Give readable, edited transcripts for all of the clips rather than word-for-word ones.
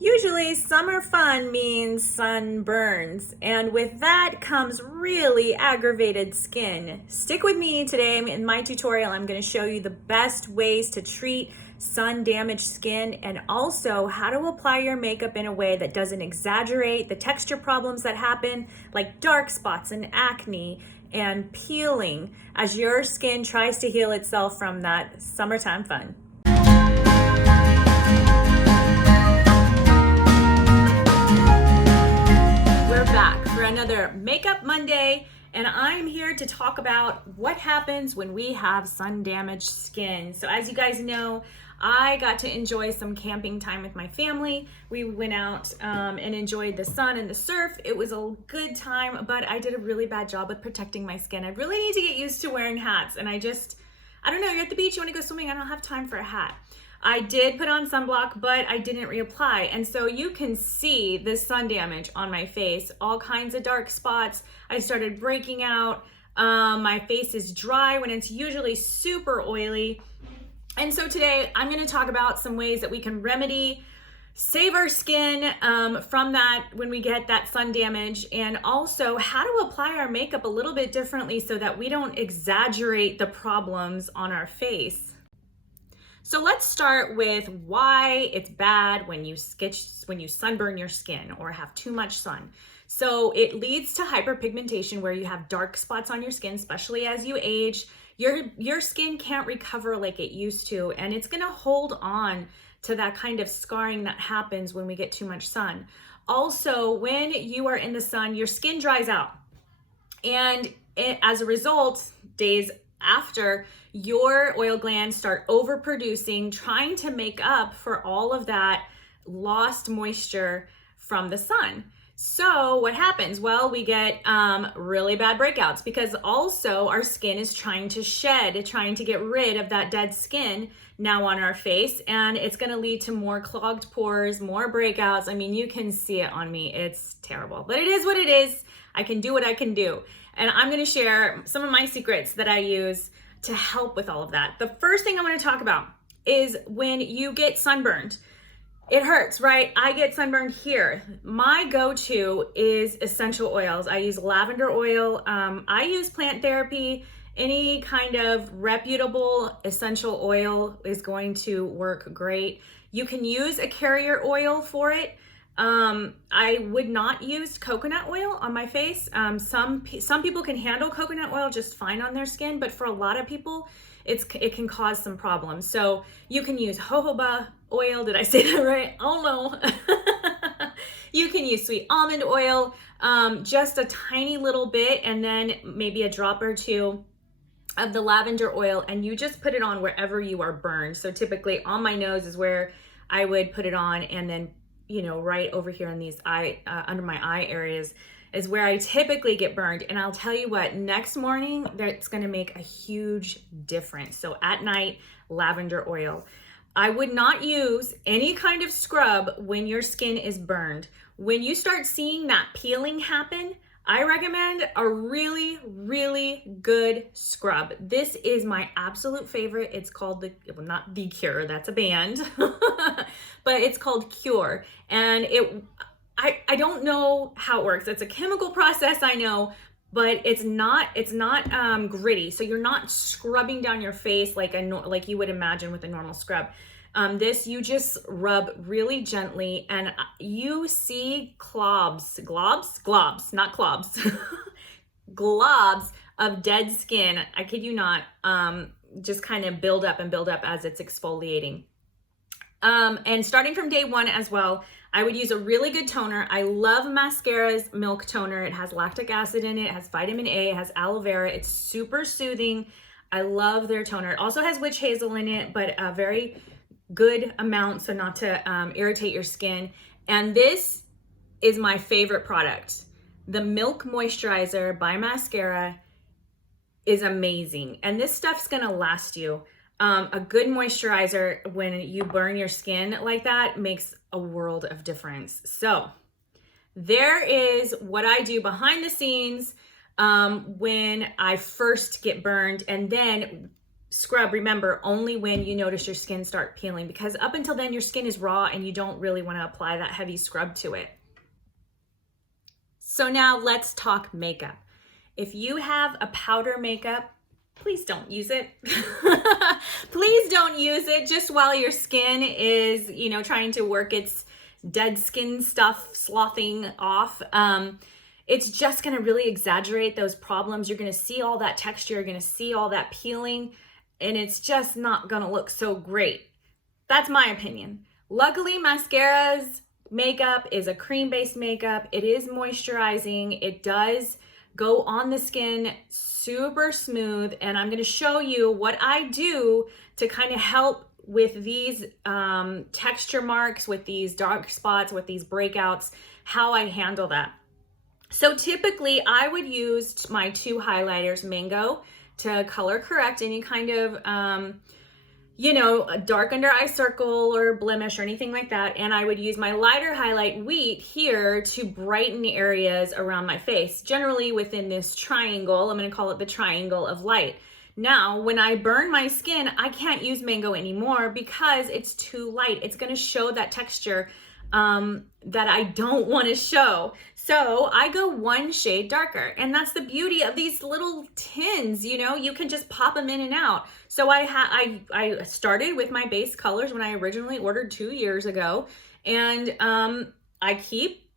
Usually, summer fun means sunburns, and with that comes really aggravated skin. Stick with me today in my tutorial. I'm going to show you the best ways to treat sun damaged skin and also how to apply your makeup in a way that doesn't exaggerate the texture problems that happen, like dark spots and acne and peeling, as your skin tries to heal itself from that summertime fun. We're back for another Makeup Monday, and I'm here to talk about what happens when we have sun-damaged skin. So as you guys know, I got to enjoy some camping time with my family. We went out and enjoyed the sun and the surf. It was a good time, but I did a really bad job with protecting my skin. I really need to get used to wearing hats, and I don't know, you're at the beach, you wanna go swimming, I don't have time for a hat. I did put on sunblock, but I didn't reapply. And so you can see the sun damage on my face, all kinds of dark spots. I started breaking out. My face is dry when it's usually super oily. And so today I'm gonna talk about some ways that we can save our skin from that when we get that sun damage, and also how to apply our makeup a little bit differently so that we don't exaggerate the problems on our face. So let's start with why it's bad when you sunburn your skin or have too much sun. So it leads to hyperpigmentation, where you have dark spots on your skin, especially as you age. Your skin can't recover like it used to, and it's gonna hold on to that kind of scarring that happens when we get too much sun. Also, when you are in the sun, your skin dries out. And as a result, days after, your oil glands start overproducing, trying to make up for all of that lost moisture from the sun. So what happens? Well, we get really bad breakouts, because also our skin is trying to get rid of that dead skin now on our face, and it's going to lead to more clogged pores, more breakouts. I mean, you can see it on me. It's terrible, but it is what it is. I can do what I can do. And I'm going to share some of my secrets that I use to help with all of that. The first thing I want to talk about is when you get sunburned. It hurts, right? I get sunburned here. My go-to is essential oils. I use lavender oil. I use plant therapy. Any kind of reputable essential oil is going to work great. You can use a carrier oil for it. I would not use coconut oil on my face. Some people can handle coconut oil just fine on their skin, but for a lot of people, it can cause some problems. So you can use jojoba oil. Did I say that right? Oh no. You can use sweet almond oil, just a tiny little bit, and then maybe a drop or two of the lavender oil, and you just put it on wherever you are burned. So typically on my nose is where I would put it on, and then right over here in these under my eye areas is where I typically get burned. And I'll tell you what, next morning, that's gonna make a huge difference. So at night, lavender oil. I would not use any kind of scrub when your skin is burned. When you start seeing that peeling happen, I recommend a really, really good scrub. This is my absolute favorite. It's called not The Cure, that's a band, but it's called Cure. And I don't know how it works. It's a chemical process, I know, but it's not gritty. So you're not scrubbing down your face like you would imagine with a normal scrub. This, you just rub really gently, and you see globs, not clobs, globs of dead skin, I kid you not, just kind of build up as it's exfoliating. And starting from day one as well, I would use a really good toner. I love Maskcara's milk toner. It has lactic acid in it, it has vitamin A, it has aloe vera. It's super soothing. I love their toner. It also has witch hazel in it, but a very good amount, so not to irritate your skin. And this is my favorite product. The Milk Moisturizer by Maskcara is amazing. And this stuff's gonna last you. A good moisturizer when you burn your skin like that makes a world of difference. So there is what I do behind the scenes when I first get burned, and then scrub, remember, only when you notice your skin start peeling, because up until then your skin is raw and you don't really want to apply that heavy scrub to it. So now let's talk makeup. If you have a powder makeup, please don't use it. Please don't use it just while your skin is, you know, trying to work its dead skin stuff sloughing off. It's just gonna really exaggerate those problems. You're gonna see all that texture, you're gonna see all that peeling, and it's just not gonna look so great. That's my opinion. Luckily, Maskcara's makeup is a cream-based makeup. It is moisturizing. It does go on the skin super smooth, and I'm gonna show you what I do to kind of help with these texture marks, with these dark spots, with these breakouts, how I handle that. So typically I would use my 2 highlighters, Mango, to color correct any kind of, you know, a dark under eye circle or blemish or anything like that. And I would use my lighter highlight, Wheat, here to brighten areas around my face, generally within this triangle. I'm gonna call it the triangle of light. Now, when I burn my skin, I can't use Mango anymore because it's too light. It's gonna show that texture that I don't wanna show. So I go 1 shade darker, and that's the beauty of these little tins, you know, you can just pop them in and out. So I started with my base colors when I originally ordered 2 years ago, and I keep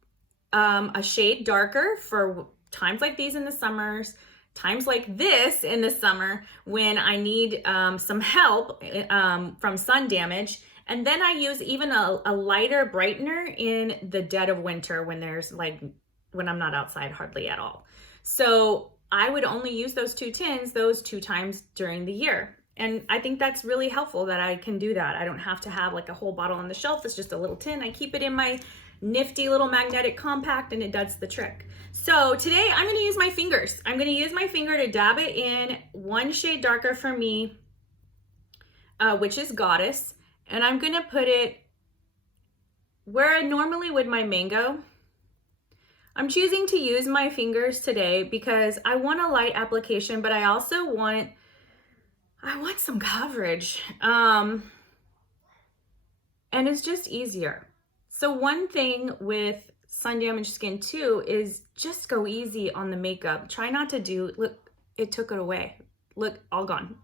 a shade darker for times like these in the summers, times like this in the summer when I need some help from sun damage. And then I use even a lighter brightener in the dead of winter when I'm not outside hardly at all. So I would only use those 2 tins those 2 times during the year. And I think that's really helpful that I can do that. I don't have to have like a whole bottle on the shelf. It's just a little tin. I keep it in my nifty little magnetic compact, and it does the trick. So today I'm gonna use my fingers. I'm gonna use my finger to dab it in 1 shade darker for me, which is Goddess. And I'm gonna put it where I normally would my Mango. I'm choosing to use my fingers today because I want a light application, but I also want some coverage. And it's just easier. So one thing with sun damaged skin too is just go easy on the makeup. Try not to do, look, it took it away. Look, all gone.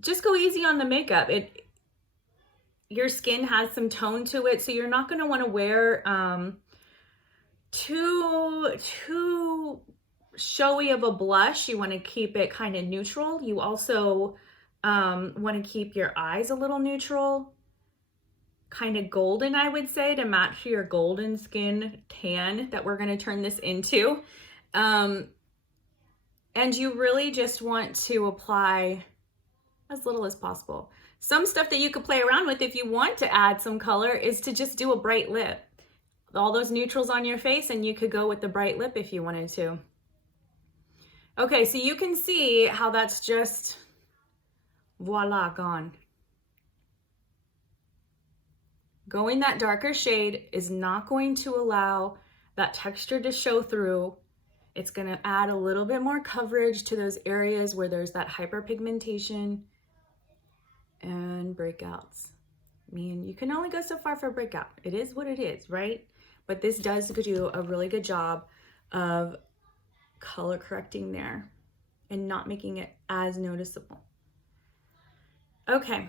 Just go easy on the makeup. Your skin has some tone to it, so you're not going to want to wear too showy of a blush. You want to keep it kind of neutral. You also want to keep your eyes a little neutral, kind of golden, I would say, to match your golden skin tan that we're going to turn this into. And you really just want to apply as little as possible. Some stuff that you could play around with if you want to add some color is to just do a bright lip. All those neutrals on your face, and you could go with the bright lip if you wanted to. Okay, so you can see how that's just, voila, gone. Going that darker shade is not going to allow that texture to show through. It's gonna add a little bit more coverage to those areas where there's that hyperpigmentation and breakouts. I mean, you can only go so far for a breakout. It is what it is, right? But this does do a really good job of color correcting there and not making it as noticeable. Okay,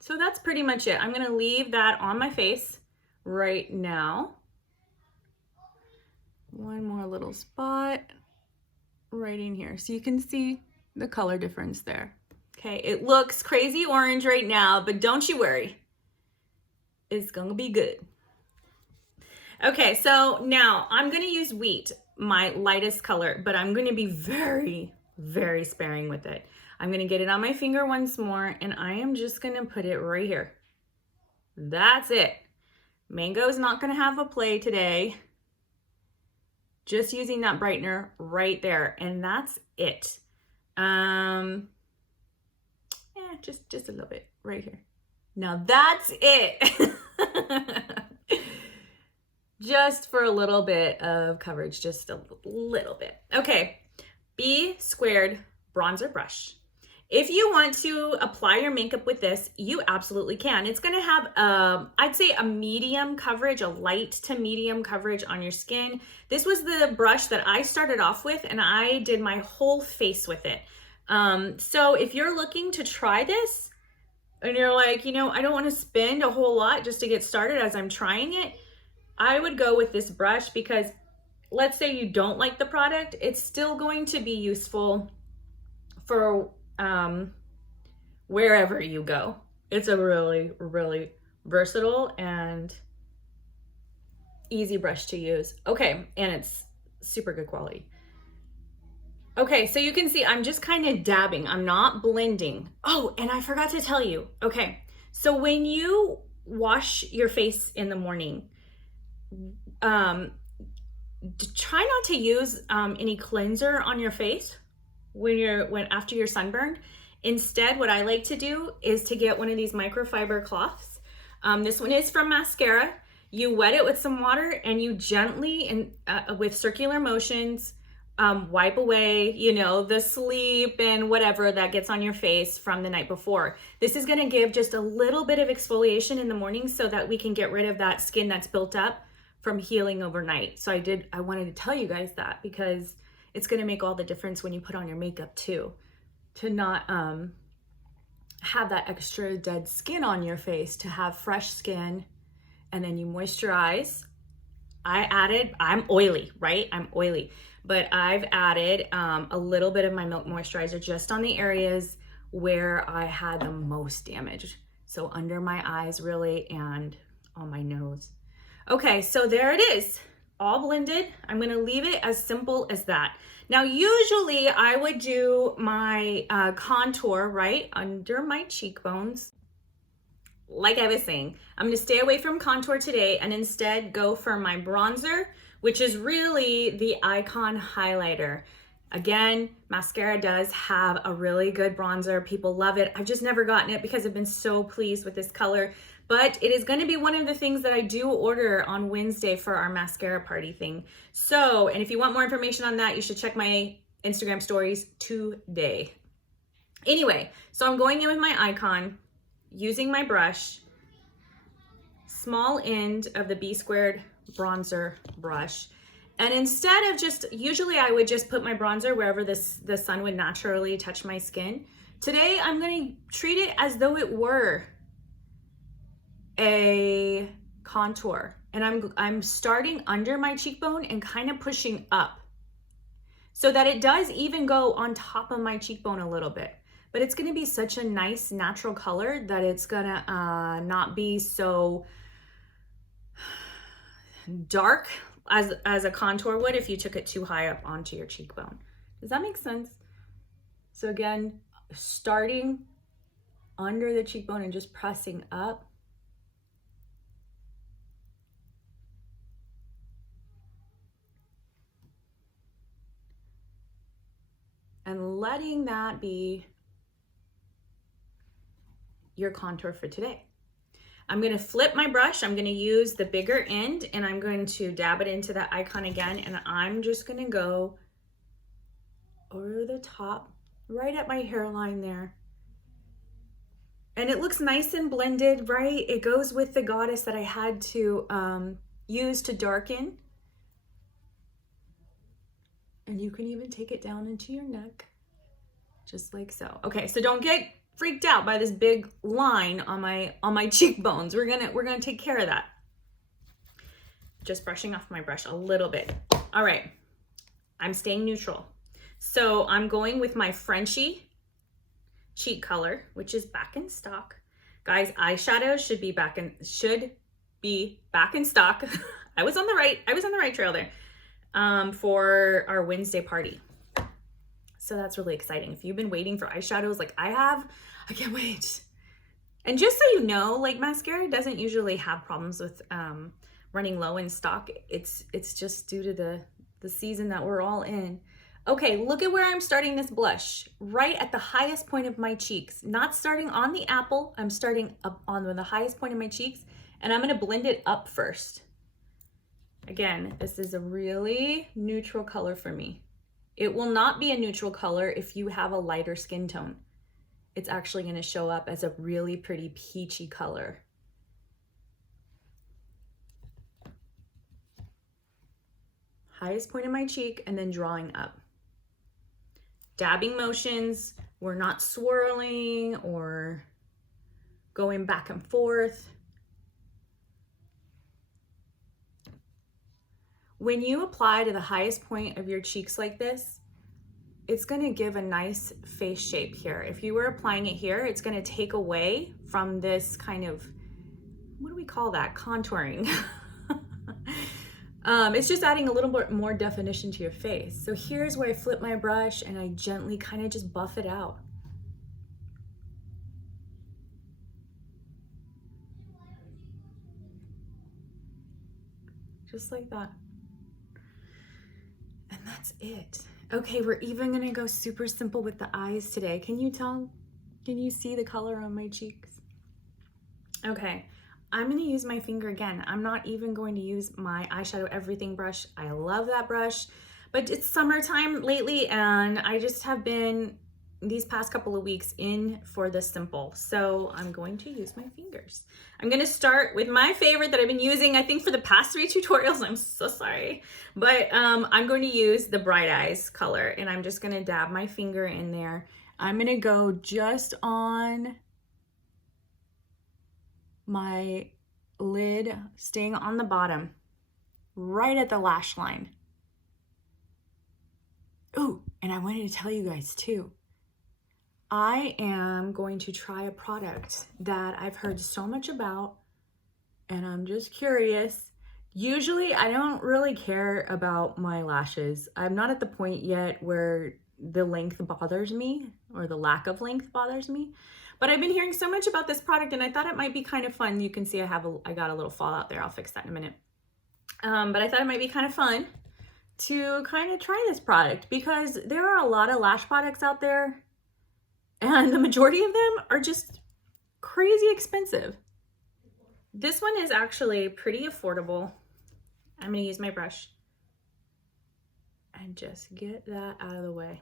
so that's pretty much it. I'm gonna leave that on my face right now. One more little spot right in here, so you can see the color difference there. Okay, it looks crazy orange right now, but don't you worry. It's gonna be good. Okay, so now I'm gonna use Wheat, my lightest color, but I'm gonna be very, very sparing with it. I'm gonna get it on my finger once more, and I am just gonna put it right here. That's it. Mango's not gonna have a play today. Just using that brightener right there, and that's it. Just a little bit right here. Now that's it. Just for a little bit of coverage, just a little bit. Okay, B squared bronzer brush. If you want to apply your makeup with this, you absolutely can. It's gonna have, I'd say a medium coverage, a light to medium coverage on your skin. This was the brush that I started off with, and I did my whole face with it. So if you're looking to try this, and you're like, you know, I don't wanna spend a whole lot just to get started as I'm trying it, I would go with this brush, because let's say you don't like the product, it's still going to be useful for wherever you go. It's a really, really versatile and easy brush to use. Okay, and it's super good quality. Okay, so you can see I'm just kind of dabbing. I'm not blending. Oh, and I forgot to tell you. Okay, so when you wash your face in the morning, try not to use any cleanser on your face after you're sunburned. Instead, what I like to do is to get one of these microfiber cloths. This one is from Maskcara. You wet it with some water, and you gently and with circular motions wipe away, you know, the sleep and whatever that gets on your face from the night before. This is going to give just a little bit of exfoliation in the morning so that we can get rid of that skin that's built up from healing overnight. So I wanted to tell you guys that, because it's going to make all the difference when you put on your makeup too, to not have that extra dead skin on your face, to have fresh skin. And then you moisturize. I'm oily, right? I'm oily, but I've added a little bit of my Milk Moisturizer just on the areas where I had the most damage. So under my eyes really, and on my nose. Okay, so there it is, all blended. I'm gonna leave it as simple as that. Now, usually I would do my contour right under my cheekbones. Like I was saying, I'm gonna stay away from contour today and instead go for my bronzer, which is really the Icon highlighter. Again, Maskcara does have a really good bronzer. People love it. I've just never gotten it because I've been so pleased with this color. But it is going to be one of the things that I do order on Wednesday for our mascara party thing. So, and if you want more information on that, you should check my Instagram stories today. Anyway, so I'm going in with my Icon, using my brush, small end of the B squared bronzer brush. And instead of usually I would just put my bronzer wherever the sun would naturally touch my skin. Today, I'm going to treat it as though it were a contour, and I'm starting under my cheekbone and kind of pushing up so that it does even go on top of my cheekbone a little bit, but it's going to be such a nice natural color that it's gonna not be so dark as a contour would if you took it too high up onto your cheekbone. Does that make sense? So again, starting under the cheekbone and just pressing up. And letting that be your contour for today. I'm gonna flip my brush. I'm gonna use the bigger end and I'm going to dab it into that Icon again. And I'm just gonna go over the top, right at my hairline there. And it looks nice and blended, right? It goes with the goddess that I had to use to darken. And you can even take it down into your neck, just like so. Okay, so don't get freaked out by this big line on my cheekbones. We're gonna take care of that. Just brushing off my brush a little bit. All right, I'm staying neutral. So I'm going with my Frenchie cheek color, which is back in stock. Guys, eyeshadow should be back in stock. I was on the right trail there. For our Wednesday party. So that's really exciting. If you've been waiting for eyeshadows like I have, I can't wait. And just so you know, like Maskcara doesn't usually have problems with running low in stock. It's just due to the season that we're all in. Okay, look at where I'm starting this blush. Right at the highest point of my cheeks. Not starting on the apple. I'm starting up on the highest point of my cheeks. And I'm going to blend it up first. Again, this is a really neutral color for me. It will not be a neutral color if you have a lighter skin tone. It's actually going to show up as a really pretty peachy color. Highest point of my cheek and then drawing up. Dabbing motions, we're not swirling or going back and forth. When you apply to the highest point of your cheeks like this, it's gonna give a nice face shape here. If you were applying it here, it's gonna take away from this kind of, what do we call that? Contouring. It's just adding a little bit more definition to your face. So here's where I flip my brush and I gently kind of just buff it out. Just like that. And that's it. Okay, we're even gonna go super simple with the eyes today. Can you tell? Can you see the color on my cheeks? Okay, I'm gonna use my finger again. I'm not even going to use my eyeshadow everything brush. I love that brush, but it's summertime lately and I just have been these past couple of weeks in for the simple. So I'm going to use my fingers. I'm gonna start with my favorite that I've been using, I think for the past 3 tutorials, I'm so sorry. But I'm going to use the Bright Eyes color and I'm just gonna dab my finger in there. I'm gonna go just on my lid, staying on the bottom, right at the lash line. Ooh, and I wanted to tell you guys too, I am going to try a product that I've heard so much about and I'm just curious. Usually I don't really care about my lashes. I'm not at the point yet where the length bothers me or the lack of length bothers me. But I've been hearing so much about this product and I thought it might be kind of fun. You can see I got a little fallout there. I'll fix that in a minute. But I thought it might be kind of fun to kind of try this product because there are a lot of lash products out there and the majority of them are just crazy expensive. This one is actually pretty affordable. I'm gonna use my brush and just get that out of the way.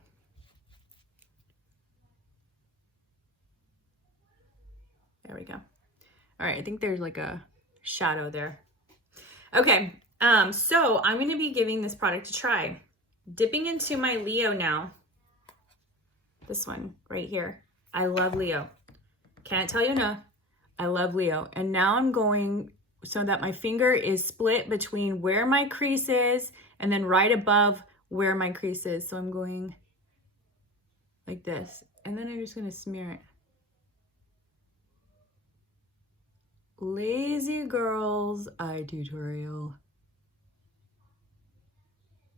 There we go. All right, I think there's like a shadow there. Okay, so I'm gonna be giving this product a try. Dipping into my Leo now. This one right here. I love Leo. Can't tell you enough. I love Leo. And now I'm going so that my finger is split between where my crease is and then right above where my crease is. So I'm going like this. And then I'm just gonna smear it. Lazy girl's eye tutorial.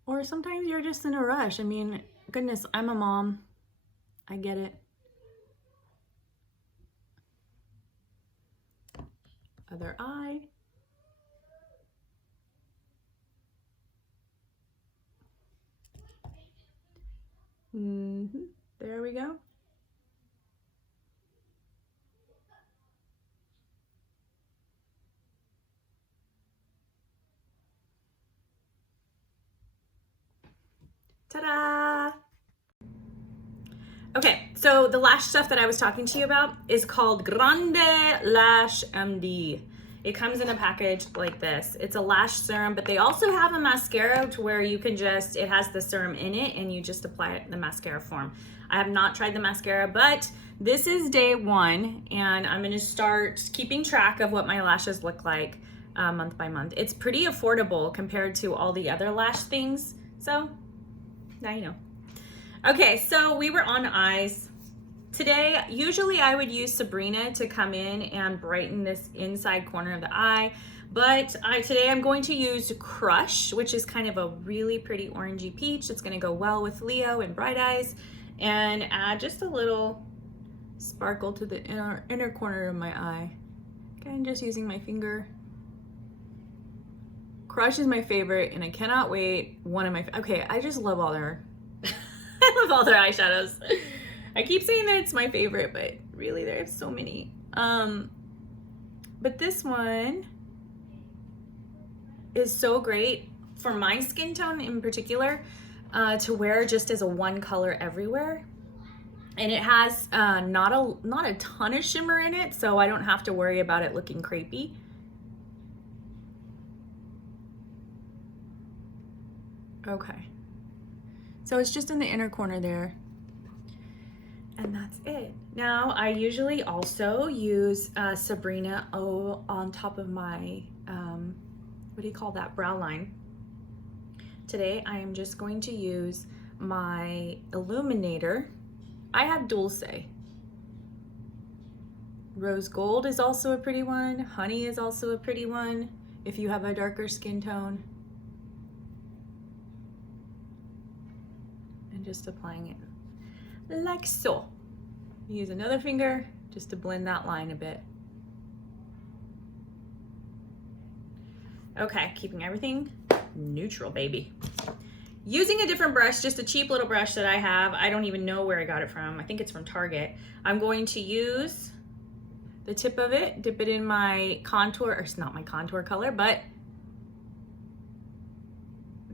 Or sometimes you're just in a rush. I mean, goodness, I'm a mom. I get it. Other eye. There we go. Ta-da! Okay, so the lash stuff that I was talking to you about is called Grande Lash MD. It comes in a package like this. It's a lash serum, but they also have a mascara to where you can just, it has the serum in it and you just apply it in the mascara form. I have not tried the mascara, but this is day 1 and I'm gonna start keeping track of what my lashes look like month by month. It's pretty affordable compared to all the other lash things, so now you know. Okay, so we were on eyes. Today, usually I would use Sabrina to come in and brighten this inside corner of the eye, but today I'm going to use Crush, which is kind of a really pretty orangey peach. It's gonna go well with Leo and Bright Eyes, and add just a little sparkle to the inner corner of my eye. Again, just using my finger. Crush is my favorite, and I cannot wait. Okay, I just love all their, I love all their eyeshadows. I keep saying that it's my favorite, but really there are so many. But this one is so great for my skin tone in particular. to wear just as a one color everywhere. And it has not a ton of shimmer in it, so I don't have to worry about it looking crepey. Okay, so it's just in the inner corner there, and that's it. Now I usually also use Sabrina on top of my what do you call that, brow line. Today I am just going to use my Illuminator. I have Dulce. Rose gold is also a pretty one. Honey is also a pretty one if you have a darker skin tone. And just applying it like so. Use another finger just to blend that line a bit. Okay, keeping everything neutral, baby. Using a different brush, just a cheap little brush that I have. I don't even know where I got it from. I think it's from Target. I'm going to use the tip of it, dip it in my contour, or it's not my contour color, but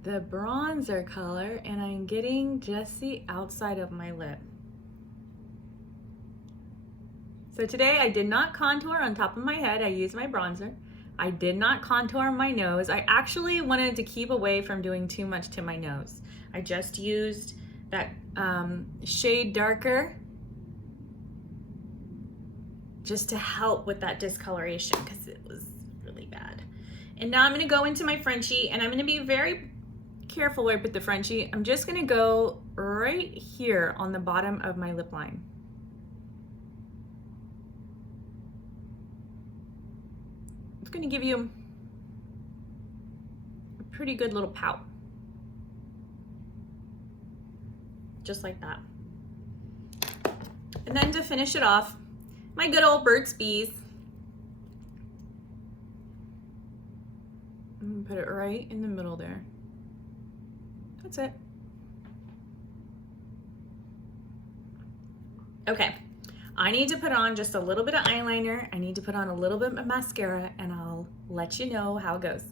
the bronzer color, and I'm getting just the outside of my lip. So today I did not contour on top of my head. I used my bronzer. I did not contour my nose. I actually wanted to keep away from doing too much to my nose. I just used that shade darker just to help with that discoloration because it was really bad. And now I'm gonna go into my Frenchie, and I'm gonna be very careful where I put the Frenchie. I'm just gonna go right here on the bottom of my lip line. Going to give you a pretty good little pout, just like that. And then to finish it off, my good old Burt's Bees. I'm gonna put it right in the middle there. That's it. Okay. I need to put on just a little bit of eyeliner. I need to put on a little bit of mascara, and I'll let you know how it goes.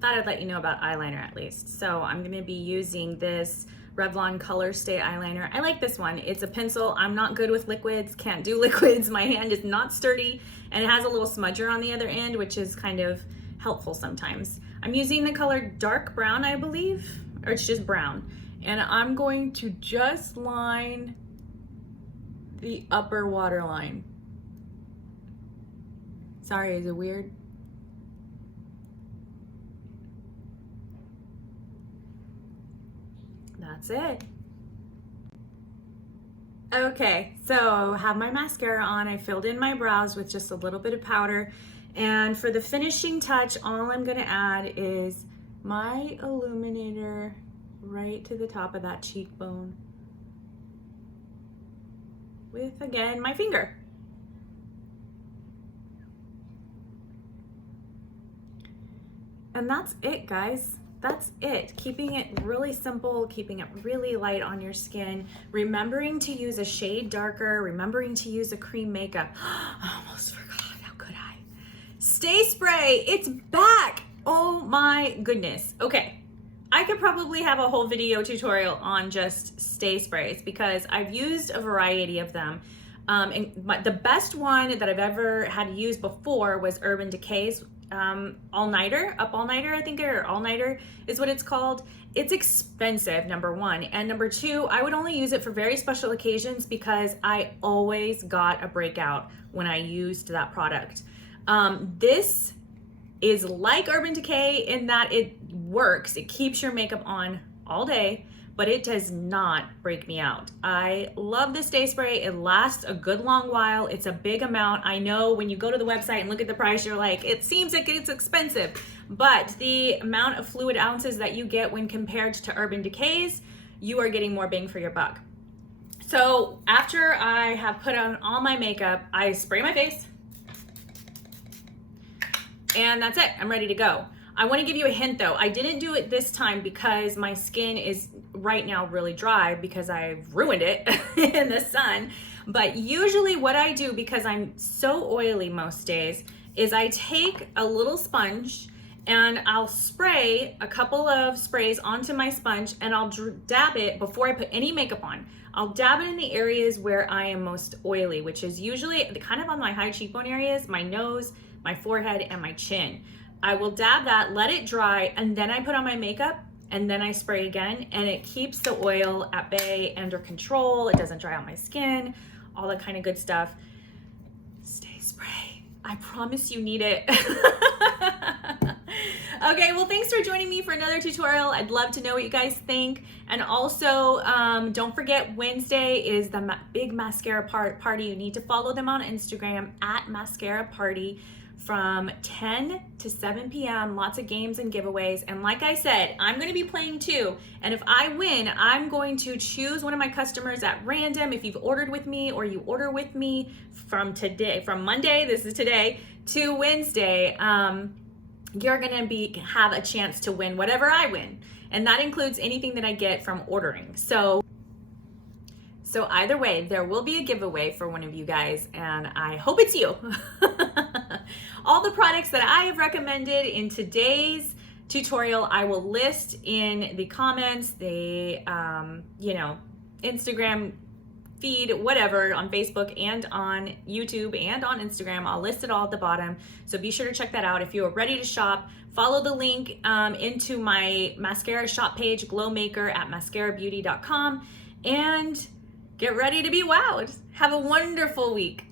Thought I'd let you know about eyeliner at least. So I'm gonna be using this Revlon Colorstay eyeliner. I like this one. It's a pencil. I'm not good with liquids, can't do liquids. My hand is not sturdy, and it has a little smudger on the other end, which is kind of helpful sometimes. I'm using the color dark brown, I believe, or it's just brown. And I'm going to just line the upper waterline. Sorry, is it weird? That's it. Okay, so I have my mascara on. I filled in my brows with just a little bit of powder. And for the finishing touch, all I'm gonna add is my Illuminator right to the top of that cheekbone, with, again, my finger. And that's it, guys. That's it. Keeping it really simple, keeping it really light on your skin, remembering to use a shade darker, remembering to use a cream makeup. I almost forgot, how could I? Stay Spray, it's back. Oh my goodness. Okay. I could probably have a whole video tutorial on just Stay Sprays because I've used a variety of them. And the best one that I've ever had used before was Urban Decay's All-Nighter, Up All-Nighter, I think, or All-Nighter is what it's called. It's expensive, number one. And number two, I would only use it for very special occasions because I always got a breakout when I used that product. This is like Urban Decay in that it works. It keeps your makeup on all day, but it does not break me out. I love this Stay Spray. It lasts a good long while. It's a big amount. I know when you go to the website and look at the price, you're like, it seems like it's expensive, but the amount of fluid ounces that you get when compared to Urban Decay's, you are getting more bang for your buck. So after I have put on all my makeup, I spray my face, and that's it. I'm ready to go. I want to give you a hint though. I didn't do it this time because my skin is right now really dry because I ruined it in the sun. But usually what I do, because I'm so oily most days, is I take a little sponge and I'll spray a couple of sprays onto my sponge, and I'll dab it before I put any makeup on. I'll dab it in the areas where I am most oily, which is usually kind of on my high cheekbone areas, my nose, my forehead, and my chin. I will dab that, let it dry, and then I put on my makeup, and then I spray again, and it keeps the oil at bay, under control. It doesn't dry out my skin, all that kind of good stuff. Stay spray. I promise you need it. Okay, well, thanks for joining me for another tutorial. I'd love to know what you guys think. And also, don't forget, Wednesday is the big mascara party. You need to follow them on Instagram at Mascara Party from 10 to 7 p.m. Lots of games and giveaways. And like I said, I'm going to be playing too. And if I win, I'm going to choose one of my customers at random. If you've ordered with me or you order with me from today, from Monday, this is today, to Wednesday, you're gonna have a chance to win whatever I win. And that includes anything that I get from ordering. So either way, there will be a giveaway for one of you guys, and I hope it's you. All the products that I have recommended in today's tutorial, I will list in the comments, the Instagram feed, whatever, on Facebook and on YouTube and on Instagram. I'll list it all at the bottom. So be sure to check that out. If you are ready to shop, follow the link into my mascara shop page, GlowMaker at mascarabeauty.com, and get ready to be wowed. Have a wonderful week.